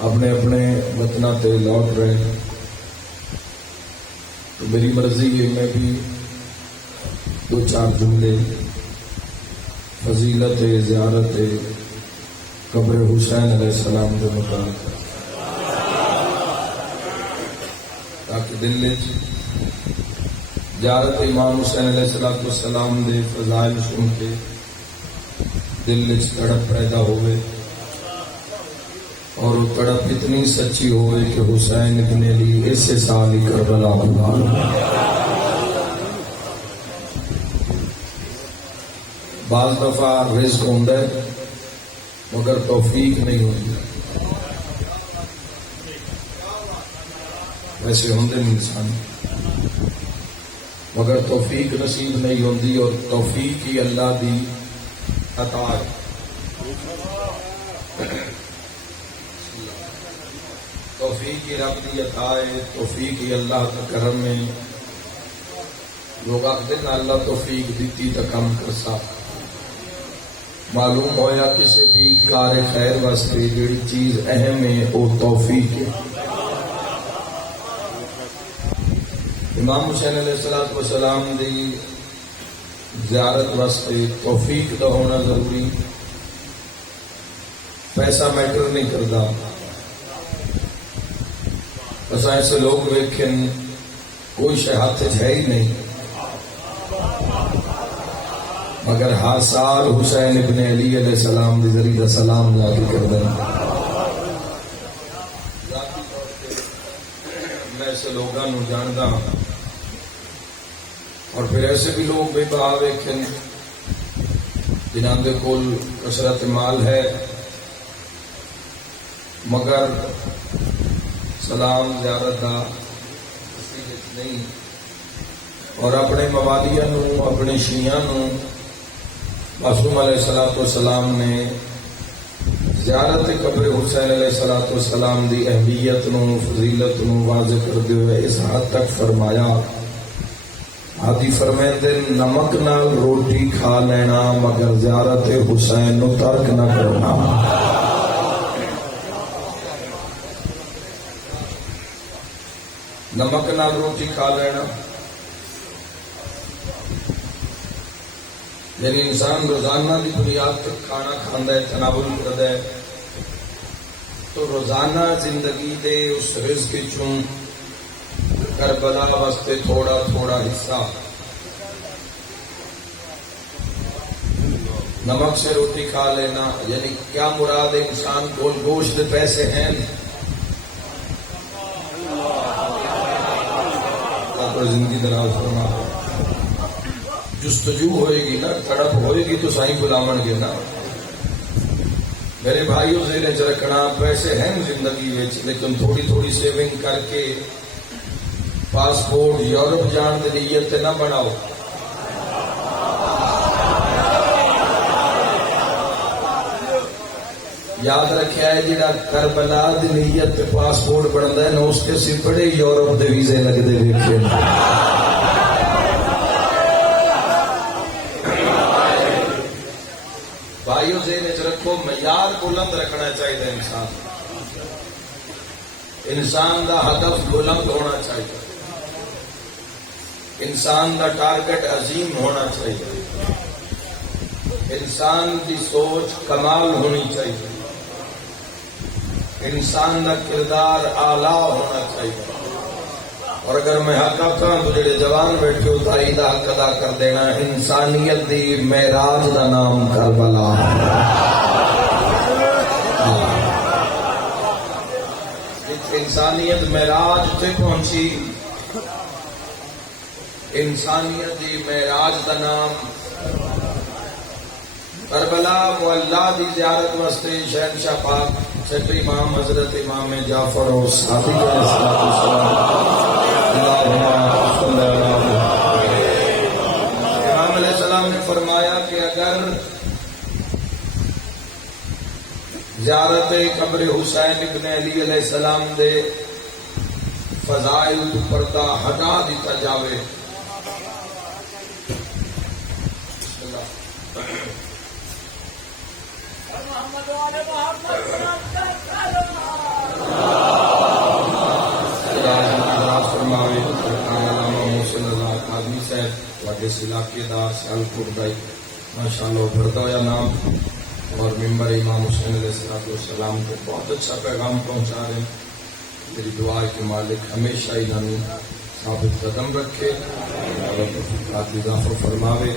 اپنے اپنے وطنہ تے لوٹ رہے ہیں، تو میری مرضی ہے میں بھی دو چار جملے فضیلت زیارت قبر حسین علیہ السلام کے متعلق تاکہ دل میں زیارت امام حسین علیہ السلام دے فضائل سن کے دل میں تڑپ پیدا ہوئے، اور وہ تڑپ اتنی سچی ہوئے کہ حسین ابن علی ایسے سال ہی کربلا ہوا۔ بعض دفعہ رزق ہوتا ہے مگر توفیق نہیں ہوتی، ویسے ہوندے انسان مگر توفیق نصیب نہیں ہوتی، اور توفیق ہی اللہ دی عطا ہے۔ توفیق ہی رب دی عطا ہے، توفیق ہی اللہ کا کرم ہے۔ لوگ آخر نہ اللہ توفیق دیتی تو کم کر سا، معلوم ہویا کسی بھی کار خیر واسطے جڑی چیز اہم ہے وہ توفیق ہے۔ امام حسین علیہ السلام دی زیارت واسطے توفیق کا ہونا ضروری، پیسہ میٹر نہیں کرتا۔ بس ایسے لوگ ویکھن کوئی شے ہاتھ ہے ہی نہیں، مگر ہر سال حسین ابن علی علیہ السلام دی ذریعہ سلام جا کے کر دیں۔ میں ایسے لوگوں کو جانتا ہوں، اور پھر ایسے بھی لوگ بے بہا ویکھن جنہاں دے کول کثرت مال ہے مگر سلام زیارت دا نہیں، اور اپنے موالیاں نو اپنے شیعاں نو معصوم علیہ السلام نے زیارت قبر حسین علیہ السلام دی اہمیت نو فضیلت نو واضح کرتے ہوئے اس حد تک فرمایا، حادی فرمائندے نمک نال روٹی کھا لینا مگر زیارت حسین نو ترک نہ کرنا۔ نمک نال روٹی کھا لینا یعنی انسان روزانہ کی بنیاد پر کھانا کھانا ہے، تناول کرتا ہے، تو روزانہ زندگی دے اس رزق چوں کربلا واسطے تھوڑا تھوڑا حصہ نمک سے روٹی کھا لینا، یعنی کیا مراد انسان کو گوشت پیسے ہیں، زندگی دراز ہونا، جستجو ہوئے گی نا، تڑپ ہوئے گی تو سائیں بلاون گے نا۔ میرے بھائیوں ذہن وچ رکھنا، پیسے ہیں زندگی وچ لیکن تھوڑی تھوڑی سیونگ کر کے پاسپورٹ یورپ جان دی نیت نہ بناؤ۔ یاد رکھیا ہے جڑا کربلا دی نیت پاسپورٹ بنتا ہے نا، اس کے سی بڑے یورپ دے ویزے لگتے ویکھے۔ بھائیو ذہن وچ رکھو، معیار بلند رکھنا چاہیے، انسان دا ہدف بلند ہونا چاہیے، انسان دا ٹارگٹ عظیم ہونا چاہیے، انسان کی سوچ کمال ہونی چاہیے، انسان کا کردار اعلیٰ ہونا چاہیے۔ اور اگر میں حق آکھاں تو جڑے جوان بیٹھے ہو تائید حق ادا کر دینا، انسانیت دی معراج دا نام کربلا۔ انسانیت معراج تے پہنچی، انسانیت دی معراج دا نام کربلا معلی دی زیارت واسطے شہنشاہ پاک سید امام حضرت امام جعفر و صادق علیہ السلام امام علیہ السلام نے فرمایا کہ اگر زیارت قبر حسین ابن علی علیہ السلام دے فضائل تو پردہ ہٹا دیتا جاوے، اس علاقے دا سیالکوٹ دا ماشاءاللہ بڑھتا ہوا نام اور ممبر امام حسین علیہ السلام کو بہت اچھا پیغام پہنچا رہے ہیں. میری دعا ہے کہ مالک ہمیشہ انہوں ثابت قدم رکھے اور اضافہ فرماوے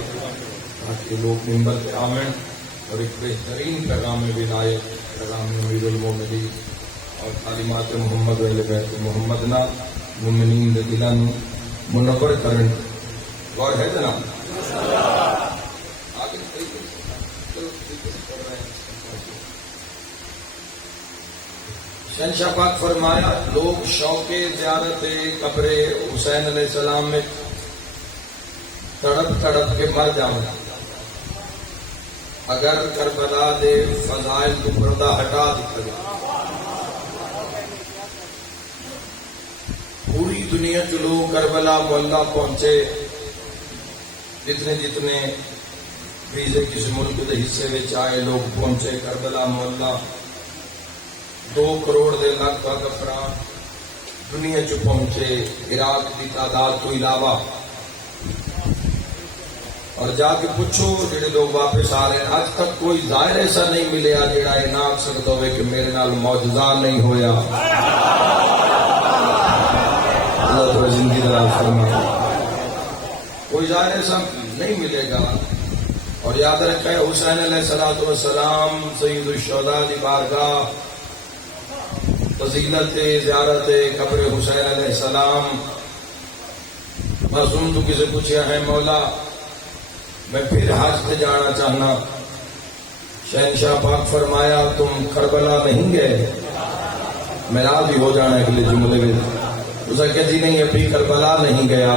تاکہ لوگ ممبر پہ آمن اور ایک بہترین پیغام ولایت پیغام امیر المومنین اور تعلیمات محمد اہل بیت محمد نا مومنین دے دلان منور کرن. غور ہے جناب آگے شہنشاہ پاک فرمایا لوگ شوق زیارت قبر حسین علیہ السلام میں تڑپ تڑپ کے مر جاؤں اگر کربلا دے فضائل تو پردہ ہٹا دیتا جائے. پوری دنیا کے لوگ کربلا محلہ پہنچے جتنے ویزے کسی ملک کے حصے میں آئے لوگ پہنچے کربلا محلہ 2 کروڑ دے لگ بھگ افراد دنیا چ پہنچے عراق کی تعداد تو علاوہ. اور جا کے پوچھو جڑے لوگ واپس آ رہے ہیں آج تک کوئی ظاہر ایسا نہیں ملیا جڑا یہ نہ آکھ سکتا ہوئے کہ میرے نال معجزہ نہیں ہویا. اللہ تعالی زندگی دراز فرمائے. کوئی ظاہر ایسا نہیں ملے گا. اور یاد رکھے حسین علیہ السلام سید الشہداء دی بارگاہ فضیلت زیارت قبر حسین علیہ السلام. معصوم تو کسی پوچھا ہے مولا میں پھر حج پہ جانا چاہنا. شہنشاہ پاک فرمایا تم کربلا نہیں گئے. میرا بھی ہو جانا اگلے جملے میں اسے کہ جی نہیں ابھی کربلا نہیں گیا.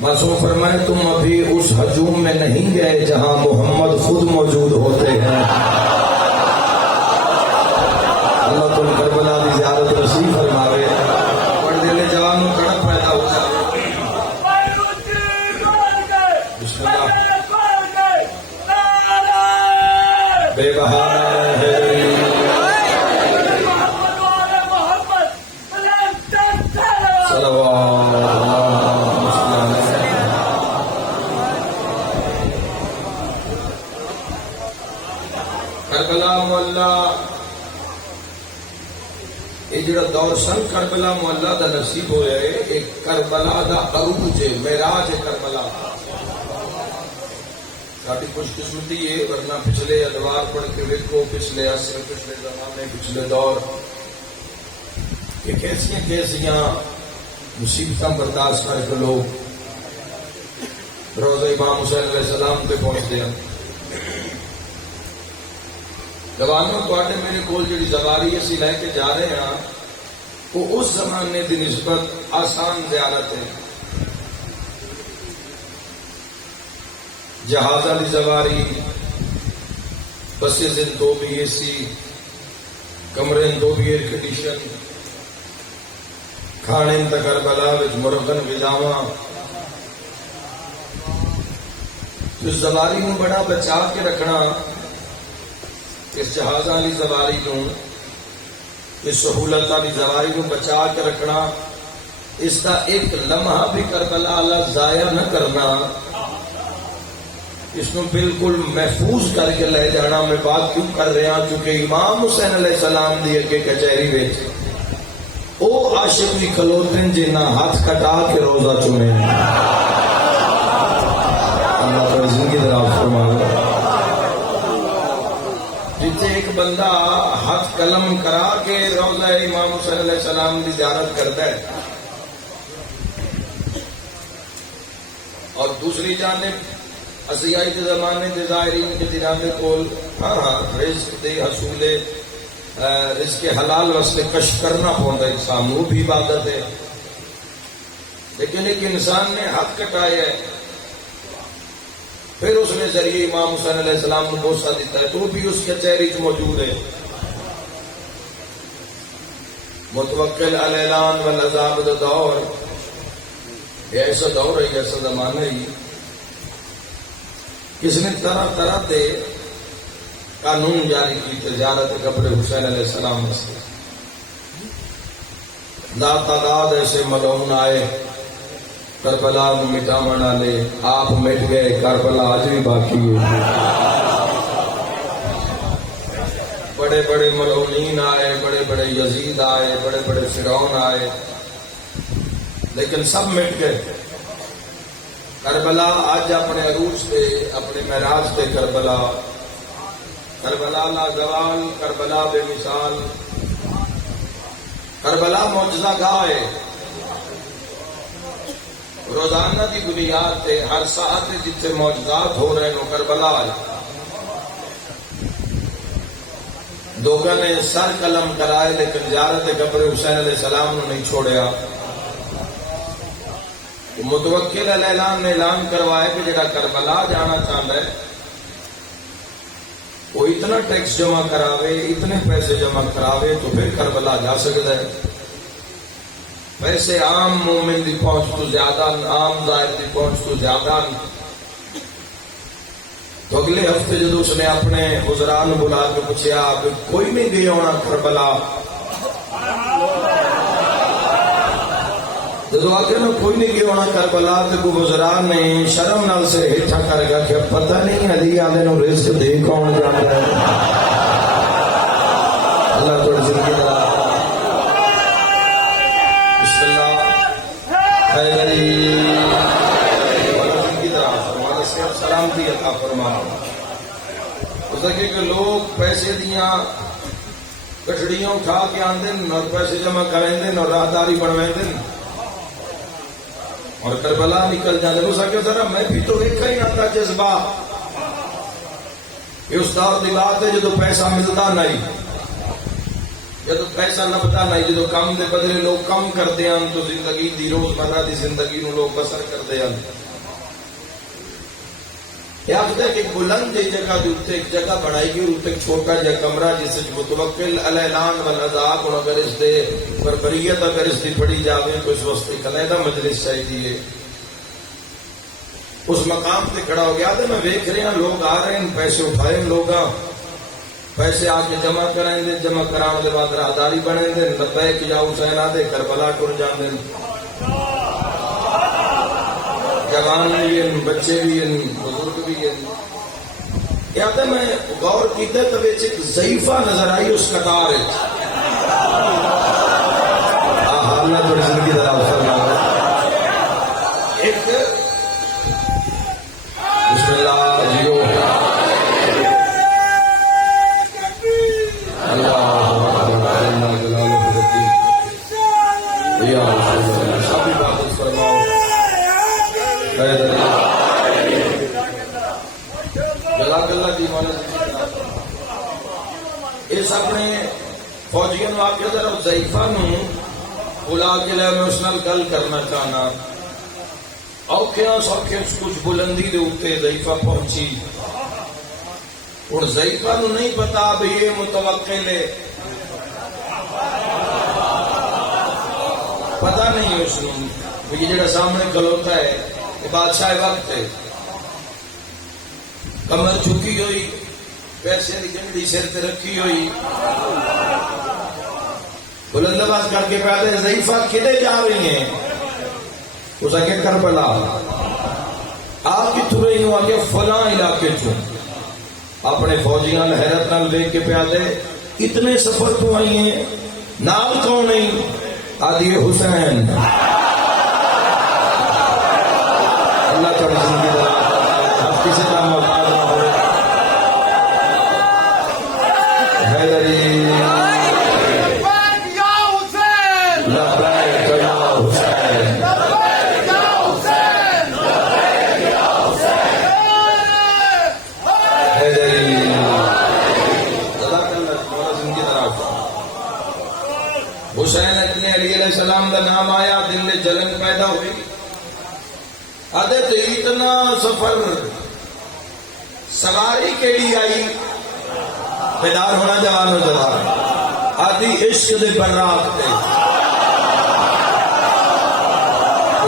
معصوم فرمائے تم ابھی اس ہجوم میں نہیں گئے جہاں محمد خود موجود ہوتے ہیں. اللہ تم کربلا کی زیارت نصیب فرماوے اور دل جوان میں کڑک پیدا ہو جائے. بسم اللہ بے بہانہ ہے کربلا محلہ یہ جڑا دور سن کربلا محلہ دا نصیب ہوا ہے ایک کربلا دا عروج ہے معراج ہے کربلا. ساری خوش قسمتی ہے ورنہ پچھلے ادوار پڑھ کے دیکھو پچھلے عصر پچھلے زمانے پچھلے دور کہ کیسیاں مصیبتاں برداشت کر کے لوگ روزہ امام حسین علیہ السلام پہ پہنچتے ہیں. جوانوں کو میرے کول جڑی زواری اسی لے کے جا رہے ہیں وہ اس زمانے کی نسبت آسان زیارت ہے. جہاز والی زواری بسیں 2 بھی اے سی کمرے 2 بھی ایئر کنڈیشن کھانے کربلا مرغن غذاواں. اس زواری کو بڑا بچا کے رکھنا اس جہاز والی زواری کو اس سہولت والی زواری کو بچا کے رکھنا اس کا ایک لمحہ بھی کربلا اللہ ضائع نہ کرنا اس کو بالکل محفوظ کر کے لے جانا. میں بات کیوں کر رہا کیونکہ امام حسین علیہ السلام دی اگے کچہری وچ او عاشق بھی کھلوتے جنہ ہاتھ کٹا کے روزہ چومے. اللہ تعالی زندگی دراز فرمائے. جتنے ایک بندہ ہاتھ قلم کرا کے روزہ امام حسین علیہ السلام کی زیارت کرتا ہے اور دوسری جانب اسیائی کے زمانے کے ظاہرین کے دلان کول رزق دے حصول رزق حلال واسطے کشف کرنا پڑتا ہے انسان وہ بھی عبادت ہے. لیکن ایک انسان نے ہاتھ کٹایا ہے پھر اس نے ذریعے امام حسین علیہ السلام کو بوسہ دیتا ہے تو بھی اس کچہری موجود ہے. متوکل علی الاعلان والعذاب دا دور یہ ایسا دور ہے ایسا زمانہ ہی کس نے طرح طرح کے قانون جاری کی تجارت قبر حسین علیہ السلام سے. لا تعداد ایسے ملعون آئے کربلا نو مٹاون والے آپ مٹ گئے، کربلا اج بھی باقی ہے۔ بڑے بڑے ملعونین آئے، بڑے بڑے یزید آئے، بڑے بڑے فرعون آئے، لیکن سب مٹ گئے۔ کربلا اج اپنے عروج پہ، اپنے معراج پہ کربلا، کربلا لا زوال، کربلا بے مثال، کربلا معجزہ گاہ ہے۔ روزانہ کی بنیاد تے ہر ساعت جتنے معجزات ہو رہے ہیں کربلا ہے۔ لوگوں نے سر قلم کرائے لیکن زیارت قبر حسین علیہ السلام نے نہیں چھوڑیا۔ متوکل علیہ السلام نے اعلان کروایا کہ جڑا کربلا جانا چاہتا ہے وہ اتنا ٹیکس جمع کراوے، اتنے پیسے جمع کراوے تو پھر کربلا جا سکتا ہے۔ پیسے عام مومن کی پہنچ تو زیادہ، عام ظاہر کی پہنچ تو زیادہ۔ تو اگلے ہفتے جدو اس نے اپنے حضران بلا کے پوچھا کہ کوئی نہیں گیا ہونا کربلا، جدو آ کے نا کوئی نہیں گیا ہونا کربلا تو کوئی حضران نے شرم نال سے ہیٹھا کر گیا کہ پتہ نہیں علی آدھے نو رزق دے کون جانا ہے۔ اللہ تھوڑی زندگی دا بسم اللہ حیدری سلامتی عطا فرما۔ اس کہ لوگ پیسے دیاں کٹڑیاں اٹھا کے آندے اور پیسے جمع کریں اور راہداری بنویں اور کربلا نکل جاتے۔ اس کہ ذرا میں بھی تو دیکھا ہی نہ تھا جذبہ کہ اس دور کی بات ہے جدو پیسہ ملتا نہیں، جدو پیسہ لبتا نہیں، جدو کم دے بدلے لوگ کم کرتے ہیں تو زندگی دی روزمرہ دی زندگی نو لوگ بسر کرتے ہیں۔ آخر کہ بلند جگہ ایک جگہ بنائی گئی، ایک چھوٹا جا کمرہ جس متوکل الاعلان والعذاب، اور اگر اس دے بربریت اگر اس دی پڑھی جاوے تو اس وقت ایک علیحدہ مجلس چاہیے۔ اس مقام پہ کھڑا ہو گیا تو میں دیکھ رہے ہیں لوگ آ رہے ہیں، پیسے اٹھائے لوگ، پیسے آ کے جمع کرائیں دے، جمع کرانے کے بعد راہداری بنے دے، لبیک یا حسین آدھے کربلا ٹر جاندے، جوان بھی ہیں، بچے بھی ہیں، بزرگ بھی ہیں۔ کہتے میں غور کیتے تو ایک ضعیفہ نظر آئی اس قطار ہے۔ اللہ تھوڑی زندگی ذرا فرما ایک بسم اللہ جیو اللہ یا سب عبادت فرماؤ۔ جزاک اللہ کی مولا اس اپنے فوجیوں نو آکے ذرا ضعیفہ نو بلا کے لے میں اس نال گل کرنا چاہنا۔ اوکھیاں سوکھے کچھ بلندی دے اوتے ضعیفہ پہنچی، اور ضعیفہ نو نہیں پتا بھی یہ متوکل ہے، پتہ نہیں اس نو یہ جڑا سامنے کھلوتا ہے یہ بادشاہ وقت ہے۔ کمر جھکی ہوئی، پیسے کی جنڈی سر تے رکھی ہوئی، بلند آواز کر کے پہلے ضعیفہ کدے جا رہی ہیں؟ اس آگے کربلا آپ کتوں رہی ہوں؟ آگے فلاں علاقے چوں۔ اپنے فوجیاں حیرت نال دیکھ کے پیادے اتنے سفر تو آئی ہیں، نام کون نہیں؟ آدھی حسین۔ اللہ کا زندگی دا اب کسی کا محتاج نہ ہو۔ حیدری لبیک یا حسین، لبیک یا حسین، لبیک یا حسین، حیدری جزاک اللہ مولا زندگی دا حسین اتنے علی علیہ السلام دا نام آیا، دل میں جلن پیدا ہوئی۔ آدھے تو اتنا سفر سواری کیڑی آئی؟ بیدار ہونا جوان و جوان، آدھی عشق دے براق تے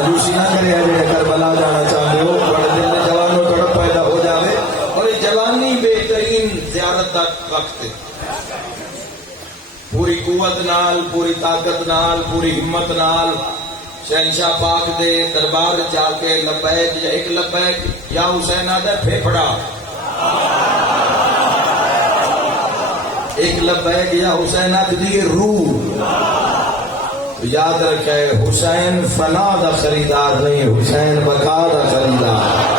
دوسری نہ کرے جڑے کربلا جانا چاہتے ہو، بڑے دل میں جوان و تڑپ پیدا ہو جاوے، اور یہ جوانی بہترین زیارت دا وقت ہے۔ پوری قوت نال، پوری طاقت نال، پوری ہمت نال شہنشاہ پاک دے دربار جا کے لبیک یا ایک لبیک یا حسین آدھا پھیپڑا، ایک لبیک یا حسین آدھی روح. یاد رکھے حسین فنا دا خریدار نہیں، حسین بقا دا خریدار.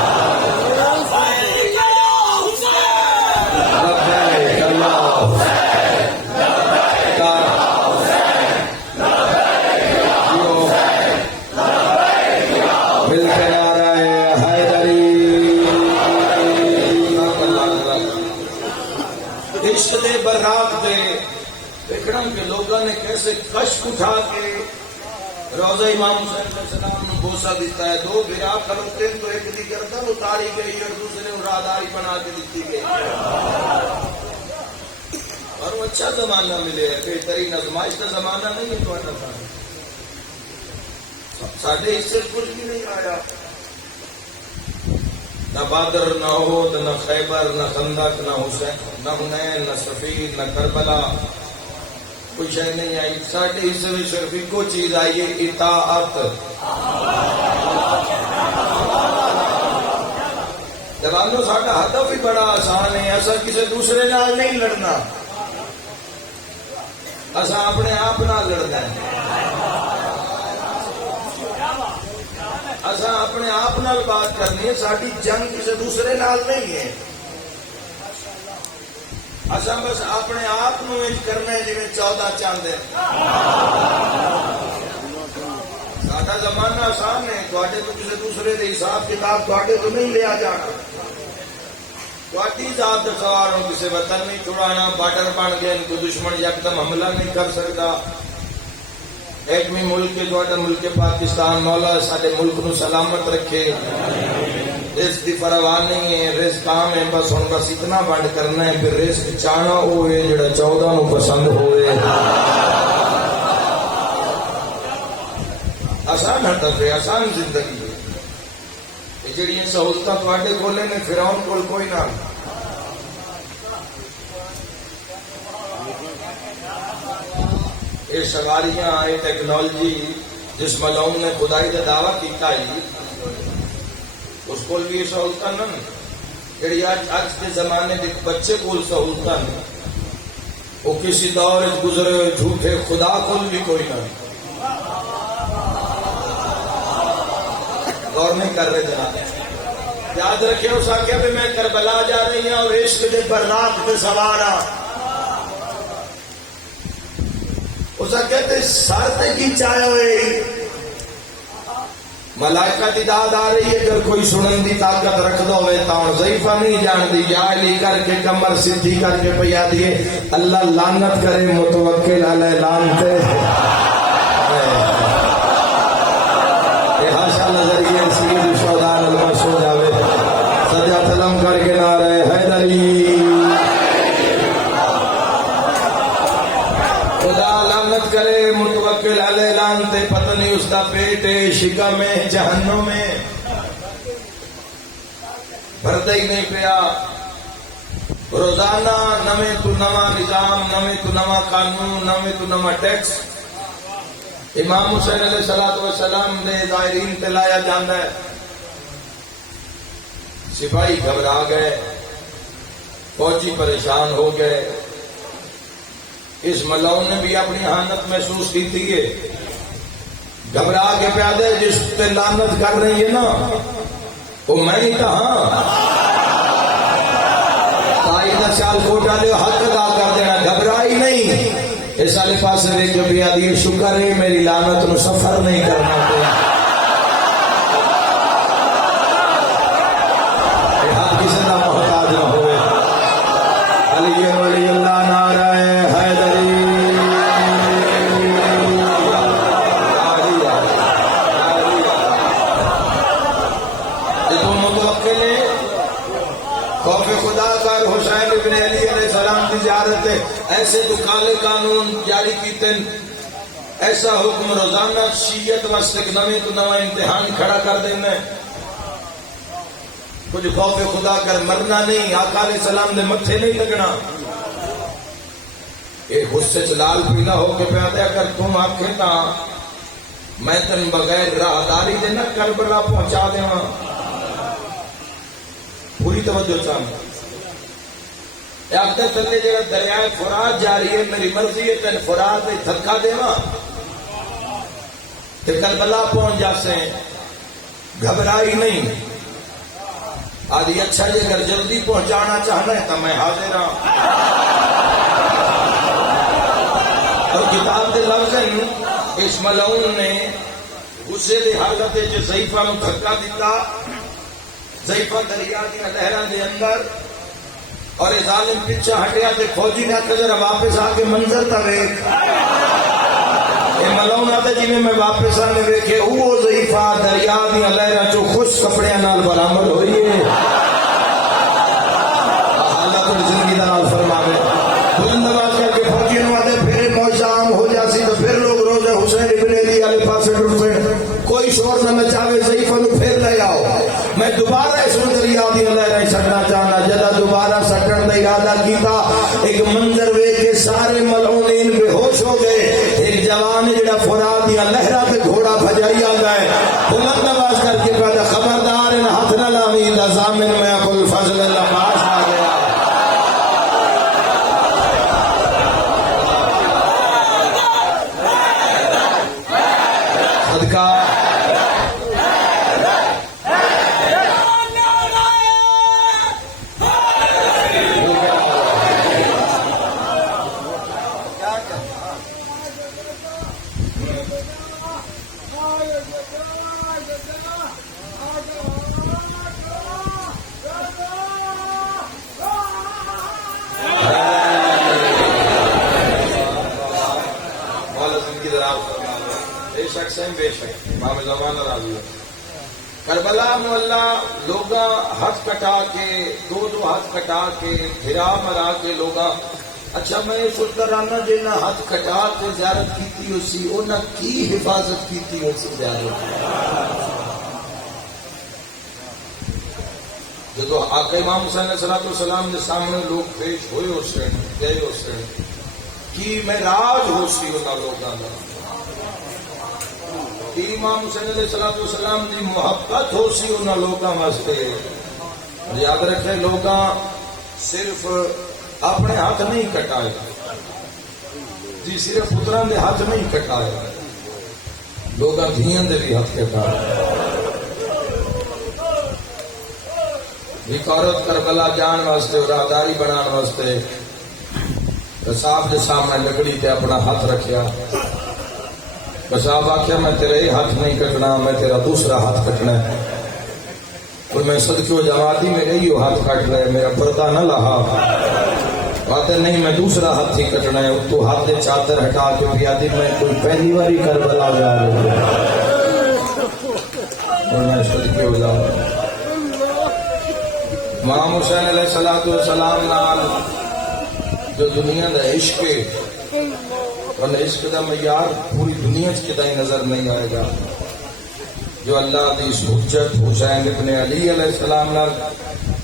کہ لوگوں نے کیسے کشک اٹھا کے روزہ امام حسین علیہ السلام نے بوسا دیتا ہے. دو بھرا کھلوتے تو ایک دی گردن اتاری گئی اور دوسرے راداری بنا کے دیتی گئی. اور وہ اچھا زمانہ ملے ہے، بہترین آزمائش کا زمانہ نہیں ہے. تو ساڈے اس سے کچھ بھی نہیں آیا، نہ بادر، نہ احد، نہ خیبر، نہ خندق، نہ حسین، نہ حنین، نہ صفین، نہ کربلا، کوئی شے نہیں آئی. ساڈے حصے میں صرف ایک چیز آئی ہے، اطاعت. جوانوں ساڈا ہدف ہی بڑا آسان ہے، ایسا کسی دوسرے نال نہیں لڑنا، ایسا اپنے آپ نال لڑنا ہے. ایسا اپنے آپ نال بات کرنی ہے، ساری جنگ کسی دوسرے نال نہیں ہے. اصا بس اپنے آپ کرنا ہے جی 14 چاند. ساڈا زمانہ آسان ہے، تھوڑے تو کسی دوسرے کے حساب کتاب تھوڑے تو نہیں لیا جانا. تھوڑی ذات سواروں کسی وطن نہیں چھڑانا، بارڈر بن گیا، ان کو دشمن یکدم حملہ نہیں کر سکتا. ایٹمی ملک کے جو ملک پاکستان، مولا سارے ملک نو سلامت رکھے. رزق کی پرواہ نہیں ہے، رزق کام ہے، بس ہوں بس اتنا بند کرنا ہے، پھر رزق چاہنا ہوئے جڑا 14 نو پسند ہوئے. آسان ہدف ہے، آسان زندگی ہے. جڑیاں سہولت تھوڑے کولے نے فرعون کول کوئی نہ. یہ سواریاں، یہ ٹیکنالوجی جس ملعون نے خدائی کا دعویٰ کیتا ہے، اس کو بھی یہ سہولت نہ جڑی اج کے زمانے کے بچے کو سہولت وہ کسی دور گزرے ہوئے جھوٹے خدا کو بھی کوئی نہ. غور نہیں کر رہے جناب. یاد رکھے اس آخیا بھی میں کربلا جا رہی ہوں اور عشق دے براق پہ سوار ہوں. اس کہتے سر تے کی چاہے ہوئے ملائکہ دی داد آ رہی ہے. اگر کوئی سنن دی طاقت رکھ دو ہوئے تو ضعیفہ نہیں جان دی، یا علی کر کے کمر سدھی کر کے پیا دیے. اللہ لعنت کرے متوکل علیہ لعنتے. ہاشا نظریے سید الشہداء المسعود آوے سجا سلام کر کے نعرہ حیدری. خدا لعنت کرے متوکل علیہ لعنتے. پتہ نہیں اس کا پیٹ شکم میں جہنم میں بھرتا ہی نہیں پیا. روزانہ نویں تو نواں نظام، نویں تو نواں قانون، نویں تو نواں ٹیکس امام حسین علیہ السلام نے ظاہرین پہ لایا جانا ہے. سپاہی گھبرا گئے، فوجی پریشان ہو گئے. اس ملعون نے بھی اپنی حالت محسوس کی تھی، گھبرا کے پیادے جس پہ لعنت کر رہی ہے نا وہ میں ہی کہاں. تائی کا سیال کو ڈالے حق ادا کر دینا، گھبرائی نہیں. اس والے پاس دیکھ کے بھی آدھی شکر ہے میری لعنت نو سفر نہیں کرنا پیا. کسی کا محتاج نہ ہوئے. علی ولی اللہ نعرہ حیدری. متوکل خوف خدا کر حسین ابن علی علیہ السلام کی زیارت ہے. ایسے تو کالے قانون جاری کیتے، ایسا حکم روزانہ شیعت واسطے نویں تو نواں امتحان کھڑا کر دینا. کچھ خوف خدا کر مرنا نہیں، آقا علیہ السلام نے متھے نہیں لگنا. ایک غصے سے لال پیلا ہو کے پیادے اگر تم آنکھیں تا میں تن بغیر راہداری دے نہ کربلا پہنچا دیواں. پوری توجہ چاہیے. آخر تھلے جا دریائے فرات جاری ہے، میری مرضی ہے تین فرات میں دھکا دیواں کہ کربلا پہنچ جاسے. گھبرائی نہیں. آدھی اچھا جی اگر جلدی پہنچانا چاہنا ہے تو میں حاضر ہوں. اور کتاب دے لفظ اس ملعون نے غصے دی حالت وچ ضعیفہ نوں دھکا دیتا. ضعیفہ دریا دی لہراں دے اندر اور یہ ظالم پیچھے ہٹیا تے فوجی نے آخیا ذرا واپس آ کے منظر تا ویکھ. یہ ملعون آتا جی میں واپس آنے ویکھے وہ ضعیفہ دریا دی لہراں چوں خوش کپڑیاں نال برآمد ہوئی ہے. اللہ تو زندگی دا نال فرماوے. بلند آواز کر کے فوجی نوں آتے پھر موسم ہو جاسی تو پھر لوگ روزہ حسین ابن علی والے پاسے ٹرتے. کوئی شور نہ مچاوے ضعیفہ نوں پھر لے آؤ. میں دوبارہ اس دریا دی لہراں سٹنا چاہنا. جدا دوبارہ سٹن دا ارادہ کیتا ایک منظر ویکھ کے سارے ملعونین بے ہوش ہو گئے. ایک جوان جڑا فرات دی لہراں تے گھوڑا بھجائی آندا ہے بلند آواز کر کے کہتا خبردار ان ہاتھ نہ لاویں دا ضامن میں ابو الفضل العباس آ گیا. صدقہ بے شک امام زمانہ راضی ہے. کربلا مولا لوگا ہاتھ کٹا کے دو ہاتھ کٹا کے گھرا مرا کے لوگا. اچھا میں سوچ کر آنا جنہیں ہاتھ کٹا کے زیارت کیتی اسی انہاں کی حفاظت کیتی اسی زیارت. جدو آقا امام حسین علیہ السلام کے سامنے لوگ پیش ہوئے حسین گئے حسین کی معراج ہو سی انہاں لوگاں دا. امام حسین علیہ السلام کی محبت ہو سی انہاں لوگاں واسطے. یاد رکھے لوگاں صرف اپنے ہاتھ نہیں کٹائے جی، صرف پتراں دے ہاتھ نہیں کٹائے، لوگاں دھیاں دے بھی ہاتھ کٹائے. ایک عورت کربلا جان واسطے اور راہداری بنان واسطے قصاب کے سامنے لکڑی تے اپنا ہاتھ رکھیا. قصاب آخیا میں تیرے ہاتھ نہیں کٹنا، میں تیرا دوسرا ہاتھ کٹنا ہے. اور میں صدقے جماعتی میں گئی وہ ہاتھ کٹ لے، میرا پردہ نہ لہا. باتیں نہیں میں دوسرا ہاتھ ہی کٹنا ہے. تو ہاتھ دے چادر ہٹا کے پیادی میں کوئی پہلی باری کربلا جا رہا ہوں اور میں صدقے ہو جاؤں. امام حسین علیہ السلام نال جو دنیا دا عشق ہے اور عشق دا معیار پوری دنیا چ کدی نظر نہیں آئے گا. جو اللہ دی حجت حسین ابن علی علیہ السلام نال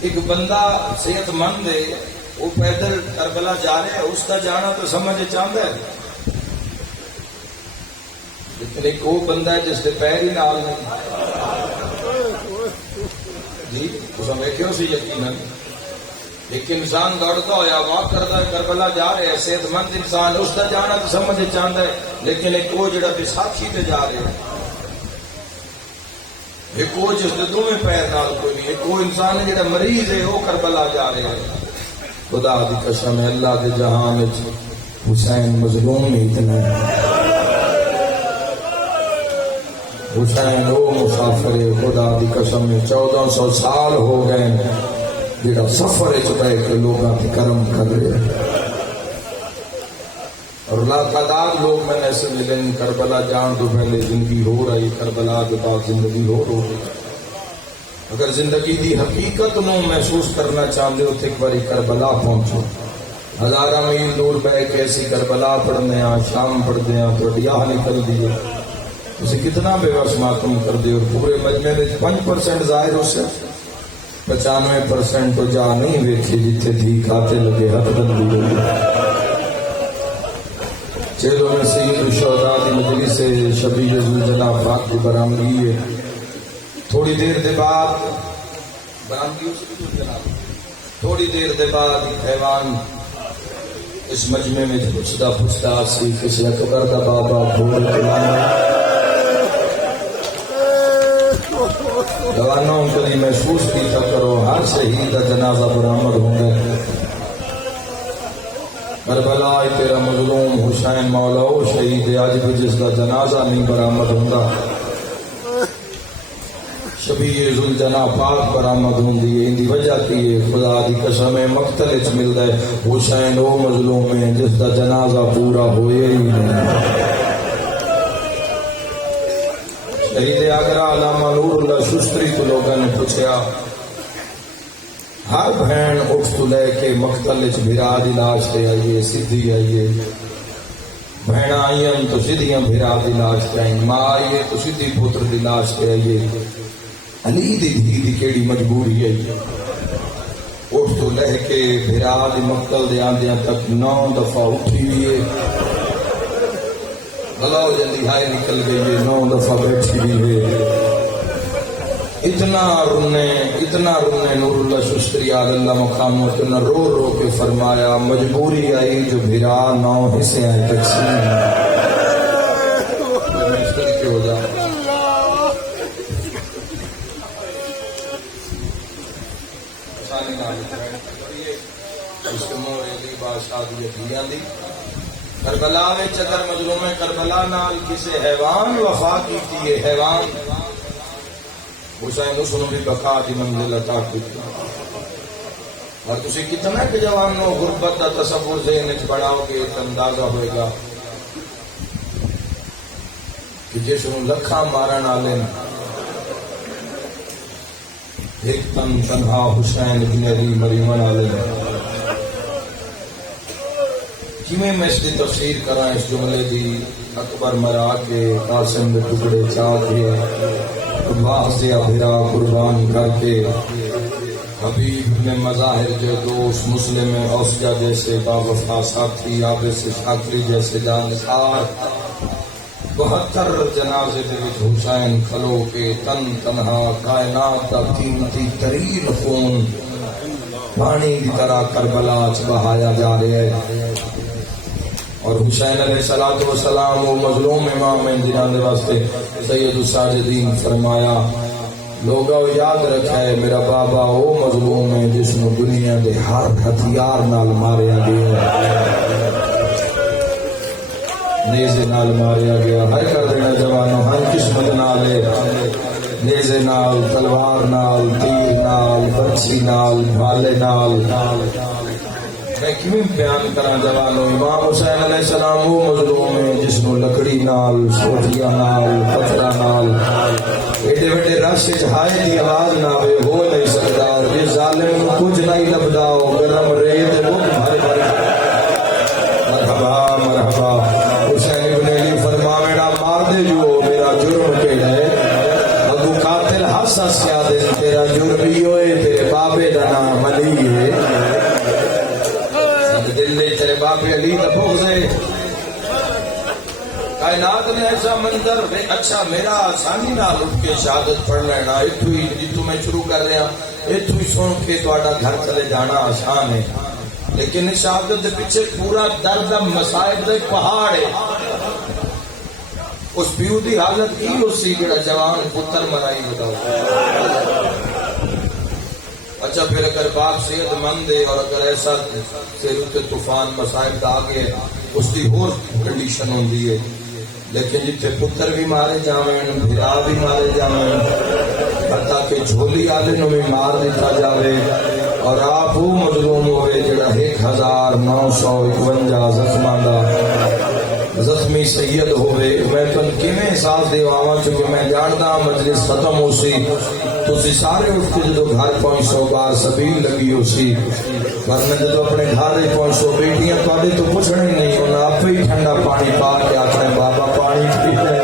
ایک بندہ صحت مند ہے وہ پیدل کربلا جا رہا ہے، اس کا جانا تو سمجھ چاہتا ہے، لیکن ایک وہ بندہ ہے جس کے پیر ہی نال نہیں. جی اس ویکھو سی یقیناً ایک انسان دوڑتا ہوا واک کرتا ہے کربلا جا رہا ہے، صحت مند انسان، اس کا جانا تو سمجھ چاہتا ہے، لیکن ایک وہ جڑا بیساکھی پہ جا رہا ہے، ایک وہ جس کے دونوں پیر نال کوئی نہیں، ایک وہ انسان ہے جڑا مریض ہے وہ کربلا جا رہا ہے. خدا دی قسم ہے اللہ دے جہان وچ حسین مظلوم نہیں اتنا ہے. حسین وہ مسافر ہے خدا دی قسم ہے 1400 سال ہو گئے جڑا سفر چ کے لوگاں تے کرم کر رہے ہیں. اور لاتعداد لوگ میں نے ایسے ملے کربلا جان تو پہلے زندگی ہو رہی، کربلا کے بعد زندگی ہو رہی. اگر زندگی دی حقیقت نو محسوس کرنا چاہتے ہو تو ایک باری کربلا پہنچو. ہزارہ میل دور بہ کے ایسی کربلا پڑھنے شام پڑھتے ہیں تو آہ نکل دیے اسے کتنا بے وس ماتم کر دے. اور پورے مجمے میں 5% ظاہر ہو سے 95% تو جا نہیں ویکھی جتھے تھی کھاتے لگے ہاتھ بندی ہوئی. شیروں میں سید الشہداء کی مجلس شبیہ ذوالجلال پاک کی برآمدگی ہے. تھوڑی دیر دے بعد برآمدگی تھوڑی دیر دے بعد حیوان اس مجمع میں پوچھتا سی کسی اکبر دا بابا بھول جوانوں کبھی محسوس کیا کرو ہر شہید کا جنازہ برآمد ہوں گے. کربلا تیرا مظلوم حسین مولا او شہید اج بھی جس کا جنازہ نہیں برآمد ہوندا شبیہ ذوالجلال پاک برآمد ہوندی ہے. ان دی وجہ کی ہے خدا دی قسم مقتل وچ ملدا ہے حسین او مظلوم ہے جس کا جنازہ پورا ہوئے ہی نہیں. شہید آگرہ علامہ نور اللہ شستری کو لوگوں نے پوچھا ہر بہن اٹھ تو لے کے مقتل وچ بھرا دی لاش تے آئیے سیدھی آئیے بہن آئیے تو سیدھیاں بھرا دی لاش تے آئیے ماں آئیے تو سیدھی پتر دی لاش تے آئیے. علی دی دھی دی کیڑی مجبوری ہے اٹھ تو لے کے بھرا دی مقتل دے آندیاں تک 9 دفعہ اٹھی ہوئی ہے بلاؤ جلدی ہائے نکل گئی ہے 9 دفعہ بیٹھی ہوئی ہے. اتنا رونے نور اللہ شستری اللہ مقام اتنا رو رو کے فرمایا مجبوری آئی جو بھرا 9 حصے آئے تقسیم کے ہو جائے. کربلا میں چکر مظلوم کربلا نال کسے حیوان وفا کی تھی حیوان حسین اس نے بھی بقا کی منزل عطا کی. اور تسی کتنا کہ جوانوں غربت کا تصور ذہن وچ بڑھاؤ گے تو اندازہ ہوئے گا کہ جس نوں لکھاں مارن والے ایک تن تنہا حسین ابن علی مریمن والے کیویں میں اس کی تفسیر کراں اس جملے دی اکبر مرا کے قاسم کے ٹکڑے چاہ کے واضح بھرا قربان کر کے حبیب میں مظاہر جو دوست مسلم اوسجا جیسے باوفا ساتھی عابد شاکری جیسے جانسار 72 جنازے دے وچ حسین کھلو کے تن تنہا کائنات دا قیمتی ترین خون پانی کی طرح کربلا چ بہایا جا رہا ہے. اور حسین علیہ الصلوۃ والسلام وہ مظلوم امام ہیں جنہاں دے واسطے سید الساجدین فرمایا لوگوں یاد رکھا ہے میرا بابا وہ مظلوم ہے جس نے دنیا دے ہر ہتھیار نال ماریا گیا نیزے نال ماریا گیا. ہر کر دینا جوانوں ہر قسمت نال نیزے نال تلوار نال تیر نال برچھی نال بھالے نال. میں کیوں بیان کرا جوانوں امام حسین علیہ السلام وہ مظلوم ہے جس کو لکڑی نال سوٹیاں نال پتھراں نال ایڈے وڈے رش وچ ہائے دی آواز نہ ہوئے ہو نہیں سکتا. جس ظالم کو کچھ نہیں لبدا گرم ریت بھر بھر مرحبا مرحبا حسین ابن علی فرما میرا مار دے جو میرا جرم کیڑا ہے اگو قاتل حساس کیا دے تیرا جرم ہی ہوئے تیرے بابے دا نام علی ہے دلے تیرے بابے علی دا بغض ہے. کائنات نے ایسا منظر اچھا میرا آسانی نال اٹھ کے شہادت پڑھ لینا اتو ہی جتوں میں شروع کر رہا اتو ہی سن کے تہاڈا گھر چلے جانا آسان ہے لیکن اس شہادت دے پیچھے پورا درد مصائب دا پہاڑ ہے. اس پیو دی حالت کی اسی جڑا جوان پتر مرائی بتاؤ. اچھا پھر اگر باپ صحت مند ہے اور اگر ایسا سے طوفان مصائب آ گئے اس کی اور کنڈیشن ہوندی ہے لیکن جتنے پتر بھی مارے جاویں بھرا بھی مارے جاویں حتیٰ کہ جھولی والے نو بھی مار دیتا جاوے اور آپ وہ مظلوم ہوئے جڑا 1951 زخماں دا زخمی سید ہوئے. میں تن کیویں احساس دیواں چونکہ میں جاندا مجلس ختم ہو سی تسی سارے اٹھ کے جدو گھر پہنچو بار سبیل لگی ہو سی ورنہ جدو اپنے گھر پہنچو بیٹیاں تواڈے تو پوچھنے نہیں انہاں آپ ہی ٹھنڈا پانی پا کے آکھنے بابا پانی پی لے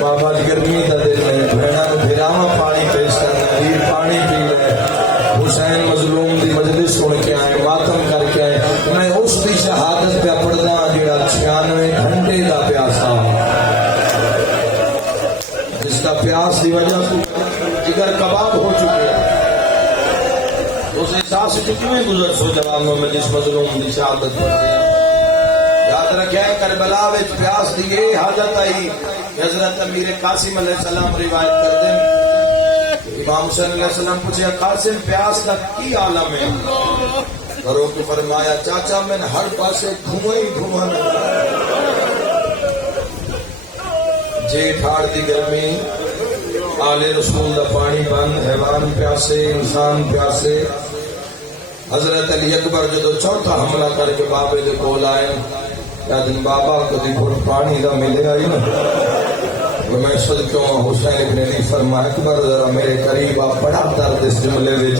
بابا گرمی دا دل نہیں بہناں نوں بھراواں پانی پیش کرنا ویر پانی پی لے. حسین مظلوم دی مجلس سن کے آئے ماتم کر کے آئے میں اس دی شہادت پہ پڑھدا جڑا 96 ٹھنڈے دا پیاسا، جس کا پیاس کی وجہ سے جگر کباب ہو چکے ہیں، اس احساس سے کیوں گزر سو جوانوں میں جس مظلوم کی شہادت پڑھتے ہیں۔ یاد رکھے کربلا وچ پیاس دی یہ حاجت آئی، حضرت امیر قاسم علیہ السلام روایت کر دیں، امام حسین علیہ السلام پوچھے قاسم پیاس کا کی عالم ہے؟ گھروں کو فرمایا چاچا میں نے ہر پاسے دھواں ہی دھواں، جیٹھ ہاڑ دی گرمی، آل رسول دا پانی بند، حیوان پیاسے، انسان پیاسے۔ حضرت علی اکبر جدو چوتھا حملہ کر کے بابے دے کول آئے، یا دن بابا کدی گھٹ پانی دا ملے آئی نا، میں صدقوں حسین ابن علی فرمایا اکبر ذرا میرے قریب آپ، بڑا درد اس جملے وچ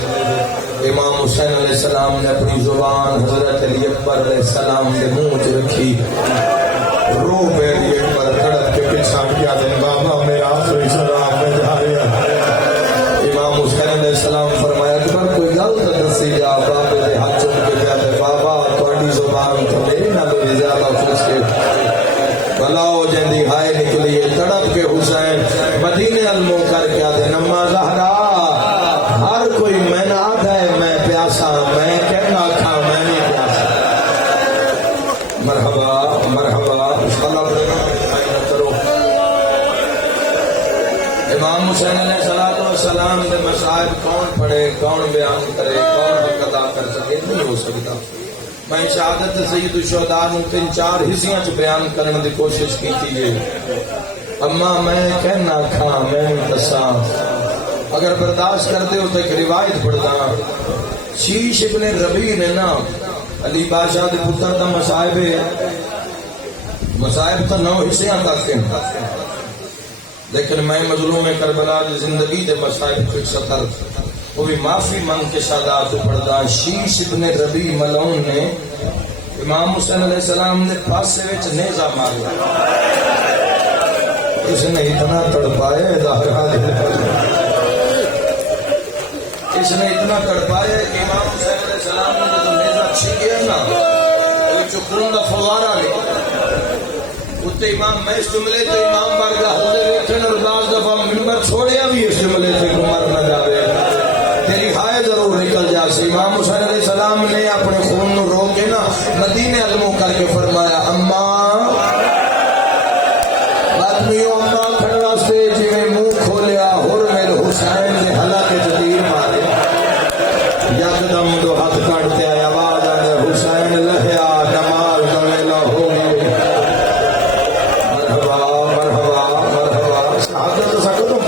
امام حسین علیہ السلام نے اپنی زبان حضرت علی اکبر علیہ السلام کے منہ چ رکھی، رو میری اکبر تڑپ کے پیچھا کیا دن بابا میرا آخری سلام میں جا رہا۔ امام حسین علیہ السلام فرمایا اکبر کوئی گل تو دسی جا، بابے دے ہاتھ چوم کے کہا دے بابا تھوڑی زبان تو میری نہ میری زیادہ خوش ہے، بلاؤ جندی ہائے نکلی تڑپ کے حسین مدینے المو کر کے دے نما زہرا، ہر کوئی میں نہ آدھا ہے میں پیاسا، میں کہنا کھا میں نہیں پیاسا۔ مرحبا مرحبا کرو۔ امام حسین علیہ السلام دے مصائب کون پڑھے، کون بیان کرے، کون حق ادا کر سکے، نہیں ہو سکتا۔ میں شہادت سید الشہداء نو 3-4 حصیاں چ بیان کرنے دی کوشش کی تھی، اما میں کہنا کھا میں نہیں دساں، اگر برداشت کرتے ہو تو ایک روایت پڑھتا، شیش ابن ربیع نے نا علی بادشاہ دے پتر دا مصائب ہے، مصائب تو 9 حصیاں تک ہیں، لیکن میں مظلوم کربلا دی زندگی دے مصائب کو 70 وہ بھی معافی مانگ کے شہادت پڑھتا۔ شیش ابن ربیع ملعون نے امام حسین علیہ السلام نے پاسے وچ نیزہ مارا، اس نے اتنا تڑپایا اس نے اتنا تڑپایا کہ امام حسین علیہ السلام نے جو نیزہ چھکیا نا وہ خون دا فوارہ نکلا، اتنے امام میں اس جملے تو امام مر گیا حضرت ویکھن اور بعض دفعہ منبر چھوڑیا بھی اس جملے سے کہ مر نہ جاوے، تیری ہائے ضرور نکل جاسی۔ امام حسین علیہ السلام نے اپنے خون نو رو کے نا مدینے علموں کر کے فرمایا اماں آدمیوں اماں کھڑا سے جی منہ کھولیا حرمل حسین نے حلقے تیر مارے، یکدم دو ہاتھ کاٹتے آیا آواز آئے حسین لہیا جمال جمیلہ ہو گئے۔ مرحبا مرحبا مرحبا، شہادت سکو تم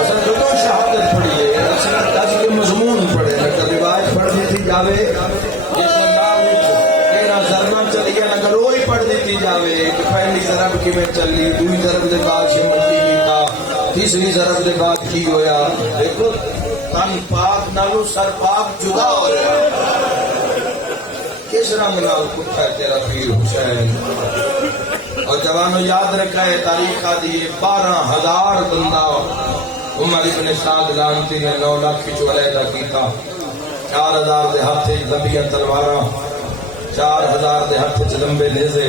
اصل جو تو شہادت پڑھیے اصل دس کے مضمون پڑھے لیکن روایت پڑھ دیتی جاوے جس انداز تیرا ذرنا چلی گیا نگر وہی پڑھ دیتی جاوے کہ پہلی ضرب کی میں چلی، دوسری ضرب دے بعد شمت کی بیتا، تیسری ضرب دے بعد کی ہویا، دیکھو تن پاک نالو سر پاک جدا ہو رہا، کس رنگ نال کٹھا ہے تیرا پیر حسین۔ اور جوانو یاد رکھا ہے تاریخ دیئے 12,000 بندہ عمر ابن سعد لانتی نے 9 لاکھ کی جو علیحدہ کیتا، 4,000 دے ہاتھ لمبیاں تلواراں، 4,000 دے ہاتھ لمبے نیزے،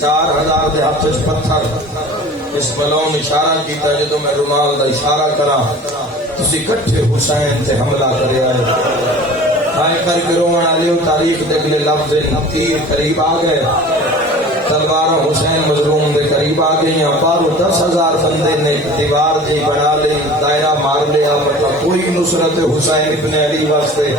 4,000 دے ہاتھ پتھر۔ اس ملعون اشارہ کیتا جدو میں رومال دا اشارہ کرا تسی کٹھے حسین تے حملہ کرے آئے، آئے کر کے روان علیہ تاریخ دگلے لفظ تیر قریب آ گئے، تلوار حسین مظلوم دے قریب آ گئی ہیں، بارو 10,000 بندے نے دیوار دی بنا لی، دائرہ مار لیا، مطلب کوئی نصرت حسین ابن علی واسطے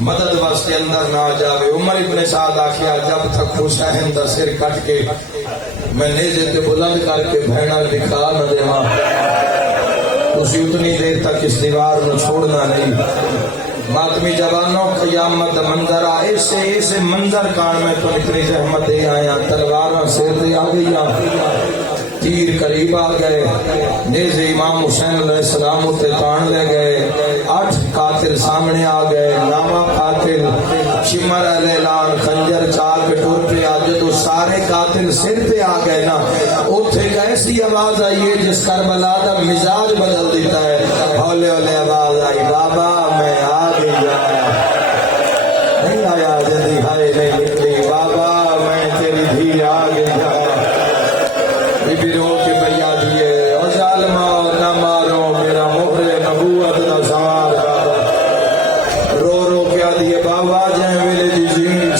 مدد واسطے اندر نہ جاوے۔ عمر ابن سعد آخیا جب تک حسین دا سر کٹ کے میں نیزے تے بلند کر کے بہنا دکھا نہ دیواں اسی اتنی دیر تک اس دیوار نو چھوڑنا نہیں۔ ماتمی جوانوں قیامت منظر آئے ایسے منظر کان میں تو اتنی زحمت دے آیا، تلواراں سر دے آ گئی، تیر قریب آ گئے، نیزے امام حسین علیہ السلام تے تان لے گئے، 8 قاتل سامنے آ گئے، نامہ قاتل شمر اعلان خنجر چال کے ٹور پہ آ جدو سارے قاتل سر پہ آ گئے نا اوتھے ایک ایسی آواز آئی ہے جس کربلا دا مزاج بدل دیتا ہے، ہولے ہولے آواز آئی بابا میں آ گیا، نہیں آیا جلدی ہائے نہیں نکلی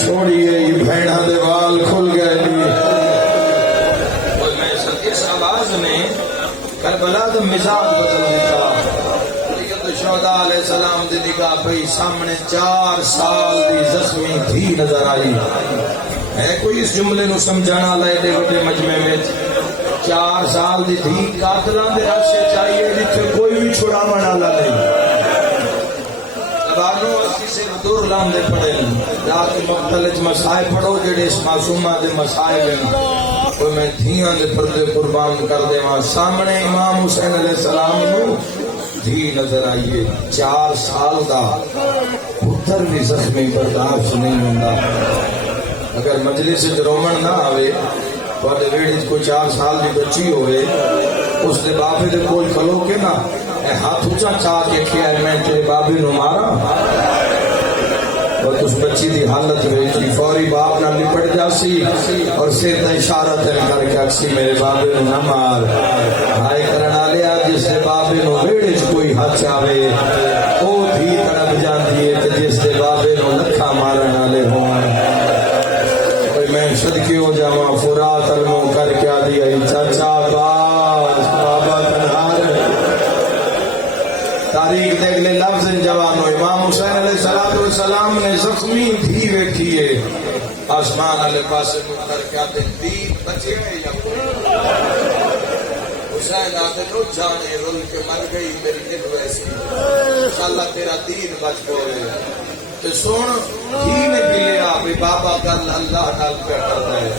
چھوڑیے بھیڑا دے وال کھل گئے اور میں اس آواز نے کربلا دا مزاج بدل دیتا شہداء علیہ السلام دی نگاہ پئی سامنے 4 سال دی زخمی دھی نظر آئی ہے کوئی اس جملے نو سمجھانا لے دے وڈے مجمع میں 4 سال دی دھی قاتلاں دے راشے چاہیے جتھے کوئی بھی چھڑاون والا نہیں زبانوں اور کسی دور لاندے پڑے رات مختلف مسائل پڑھو جڑے اس معصومہ دے مسائل ہیں وہ میں دھیاں دے پردے قربان کر دے وہاں سامنے امام حسین علیہ السلام نو دھی نظر آئیے 4 سال دا پتر بھی زخمی برداشت نہیں ہوندا اگر مجلس رومن نہ آوے تو ویڑی کوئی 4 سال دی بچی ہوئے اس دے بابے دے کوئی کھلو کے نا اے ہاتھ اونچا چاہ کے کیا میں تیرے بابے نو مارا اور اس بچی دی حالت ہوئی فوری باپ نہ لپٹ جاسی اور سر تے اشارہ تے کر کے اکسی میرے بابے نو نہ مار ہائے کرنا لیا جس دے بابے نو ویڑے چ کوئی ہاتھ آوے او بھی تڑپ جاندی ہے تے جس دے بابے نو لکھا مارن والے ہون میں صدقے ہو جاواں فرات المو کر کے آدھی آئی چاچا باز بابا تنہار تاریخ دے اگلے لفظ جوانو امام حسین علیہ السلام نے زخمی دھی ویکھیے آسمان والے پاسے منہ کر کے آتے دی بچے ہیں یا کوئی حسین آتے رو جانے رول کے مر گئی میری دل ویسی انشاءاللہ تیرا دین بچ گئے تو سن دھی نے بھی لیا بھی بابا کل اللہ نال پہ کرتا ہے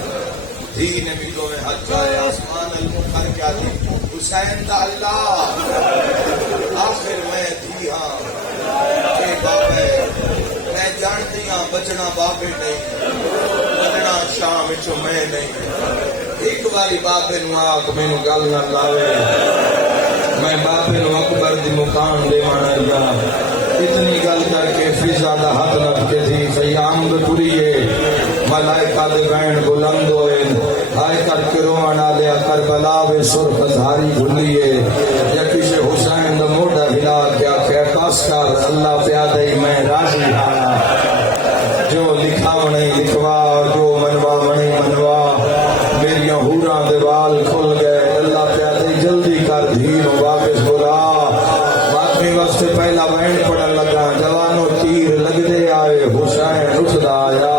دھی نے بھی دو میں حج آئے آسمان المن کر کے آتی حسین دا اللہ آخر میں دھی ہاں اے بابے میں جانتی ہاں بچنا بابے نہیں بچنا شام چو میں نہیں ایک باری بابے نو آگ میں نو گل نہ لاوے میں بابے نو اکبر دی مکان دے مانا یا اتنی گل کر کے فضا دا ہاتھ لگ کے تھی خیام دے پوریے ملائکہ دے بین بلند ہوئے ہائے کر کے روانہ لیا کربلا وے سرخ دھاری بھلیے یکی سے حسین دا موڑا ہلا کیا کہ کاس کر اللہ پیادے میں راضی آیا جو لکھا نہیں لکھوا جو منوا نہیں منوا میری حوراں دے وال کھل گئے اللہ پیادے جلدی کر دھیر واپس بلا وقت پہلا بہن پڑھن لگا جوانوں تیر لگ دے آئے حسین اٹھدا آیا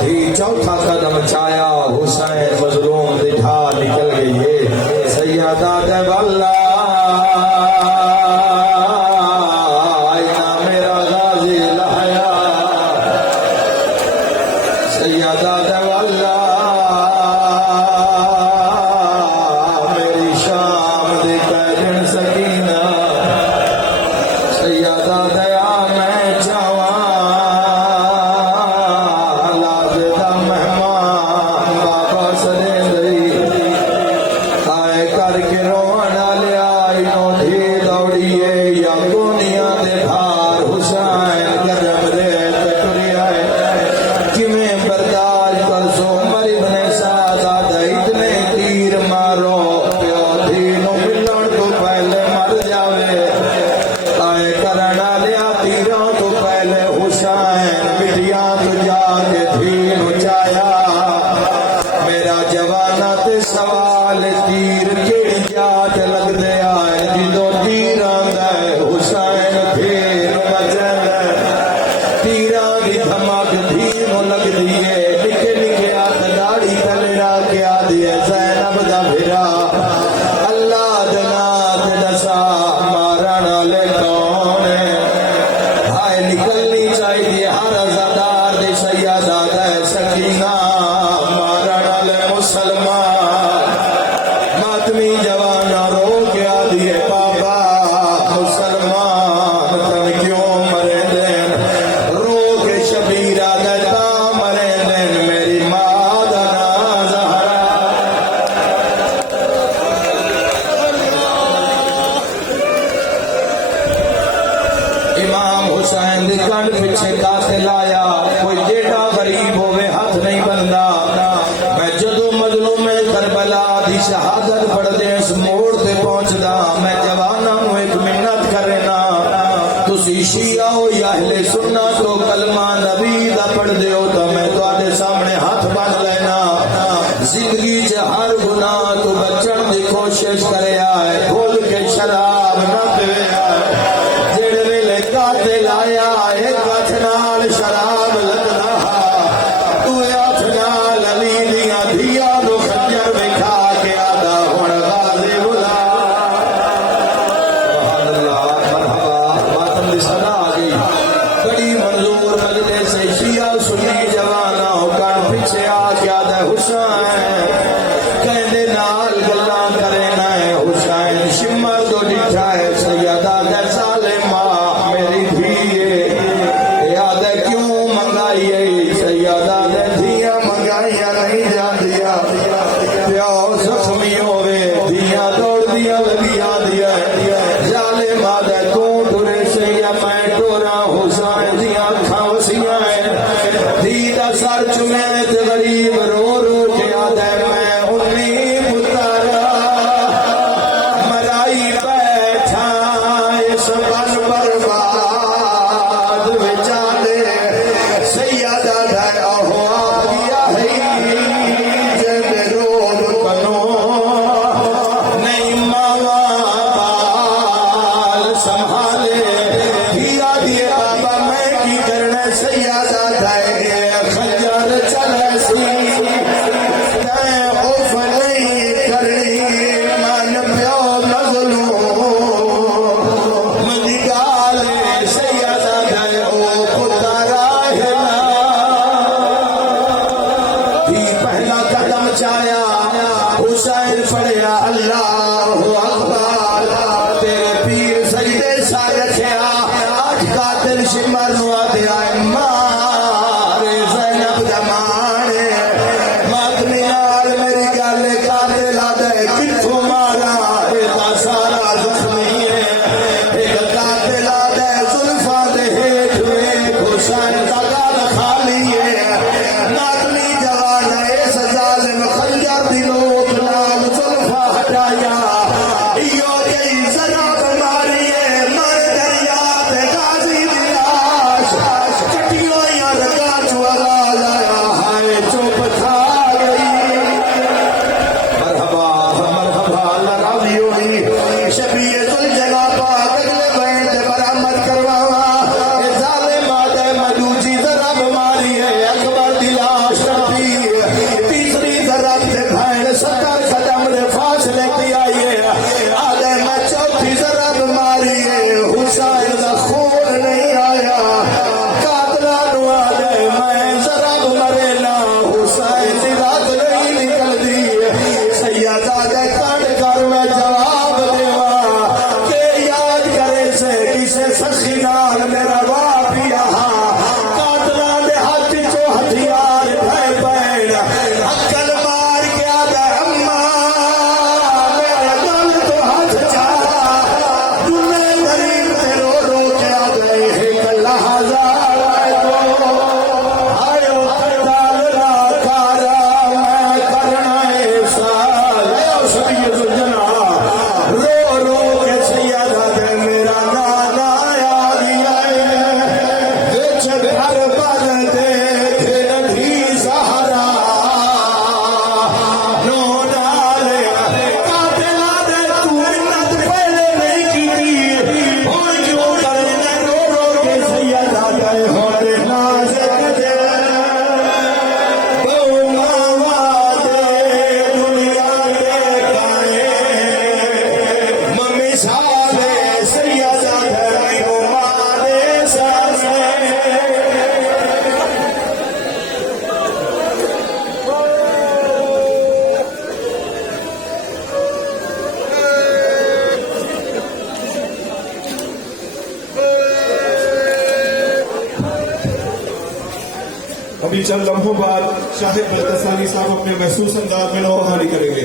تھی چوتھا قدم چایا حسین مظلوم دکھا نکل گئی ہے سیدہ دے والا میرا غازی لہیا سیدہ دے والا میری شام دے کہن سکینہ سیادہ دیا میں چاواں لاجدہ مہمان بابا سدے دئی آئے کر کے روانا لیا انہوں دھی دوڑیے یا دنیا دے بھار حسین گرم دے تکری آئے کمیں برداشت کر سو مری بنے ساتھ آدھا اتنے تیر مارو پیو دھینو ملن تو پہلے مر جاوے آئے کرنا لیا تیروں تو پہلے حسین مٹیاں تو جا کے دھین اچایا میرا جوانا تے سوال تیر کیڑی جات لگ دے آئے جدو تیر آندہ حسین دھین بچن تیران کی دھمک دھین لگ دیئے نکے نکے آت داڑی تلنا کیا دیئے زینب دا بھرا اللہ دنات دسا مارنا لے نکلنی چاہیے ہر ازادار دی سیادہ دے سکینہ مارن والے مسلمان ماتمی جوانا رو کے آدھیے بابا مسلمان تن کیوں مرے دین رو کے شبیرہ دیتا مرے دین میری مادنا زہرا امام حسین دی کنڈ پیچھے قاتل آیا کوئی جیڑا غریب ہوئے ہاتھ نہیں بندا میں جدو مظلوم کربلا دی شہادت پڑھ دے اس موڑ تے پہنچدا میں جوانا ہوں ایک منت کرنا تسی شیعہ ہو یا اہل سنت تو کلمہ نبی دا پڑھ دے ہو تو زندگی چ ہر گناہ تو بچن دی کوشش کرے آئے بھول کے شراب نہ پے جڑے ویلے قاتل آیا ایک ہاتھ نال شراب لگنا دوے ہاتھ نال علی دیاں دھیاں نو خنجر وکھا کے آدا ہن غازی بلا سبحان اللہ مرحبا ماتم دی صدا آ گئی بڑی منظور مجلس شیعہ سنی جوانا کان پیچھے آ کے آدا حسین کہندے نال گلاں کرے نہ حسین شمر دو ڈٹھا ہے سیدہ دے ظالمہ میری دھیے یاد ہے کیوں منگائی ہے سیدہ دے دھیاں منگائیاں نہیں جاندیاں پیو زخمی ہوئے دھیاں دوڑ دیا لگیاں دیا ظالمہ دے تو ٹرے سے یا میں ٹورا حسین دیاں اکھاں وسیاں دھی دا سر چومے تے غریب رو رو کے یاد ہے میں امی پترا مرائی بیٹھا اس بن برباد وچالے سیدہ دے آہو آ گیا ہے جن روز کنو نہیں ماوا بال سنبھالے دھیا دیے بابا میں کی کرنا سیدہ دے خنجر چلے سی تے خوف نہیں کرنی من پیو مظلوم من گالے سیدہ دے او پترا ہے بھی پہلا قدم چایا حسین پڑھیا اللہ اکبر تیرے پیر سجدے سا رکھیا آج قاتل شمر نو آدھیا مارے زینب جمانے ماتمی نال میری گل قاتل آدھے کتھوں مارا ایتا سارا زخمی ہے ایک قاتل آدھے زلفا دے ہیٹھ ویکھ حسین دا گل خالی ہے ماتمی جوان اس ظالم خنجر دی نوک نال زلفا ہٹایا ایو جئی ذرا ماری ہے مر دریا تے غازی دی لاش چٹیوں یا رگا چوالا لایا ہائے چپ تھا گئی مرحبا مرحبا اللہ راضی ہوئی شبیہ ذوالجلال پاک اگلے بین تے برآمد کرواوا اے ظالم آدھے مدوجی ضرب ماری ہے اکبر دی لاش رکھی تیسری ضرب تے بھین 70 قدم دے فاصلے تے آئی ہے آدھے میں چوتھی ضرب ماری ہے حسین دا خون نہیں آیا قاتلہ نو آدھے میں ضرب مرے نا حسین دی رات نہیں نکل دی سیدہ دے کان کر میں جواب دیوا کہ یاد کرے سے کسے سخی نال میرا باپ یہاں قاتلہ دے ہاتھ چو ہتھیار بھائی بین عقل مار کے آدھے اماں میرے دل تو ہاتھ چارا دنے غریب تے رو رو کے آدھے ایک لحظہ تو آئے اقتدال را کارا میں کرنا احسان اے سید الجناح رو رو کے سیدہ دے میرا نانا آ گیا ہے وچ گھر بن دے پھر بھی سہارا نو نالے قاتلہ دے تو منت پہلے نہیں کی ہن کیوں کرنا رو رو کے سیدہ دے ہن نازک دے بہو ماوا دے دنیا دے گائے ممی سالے سیدہ دے مارے سالے ابھی چند لمحوں بعد شاہد بلتستانی صاحب اپنے محسوس انداز میں نوحانی کریں گے.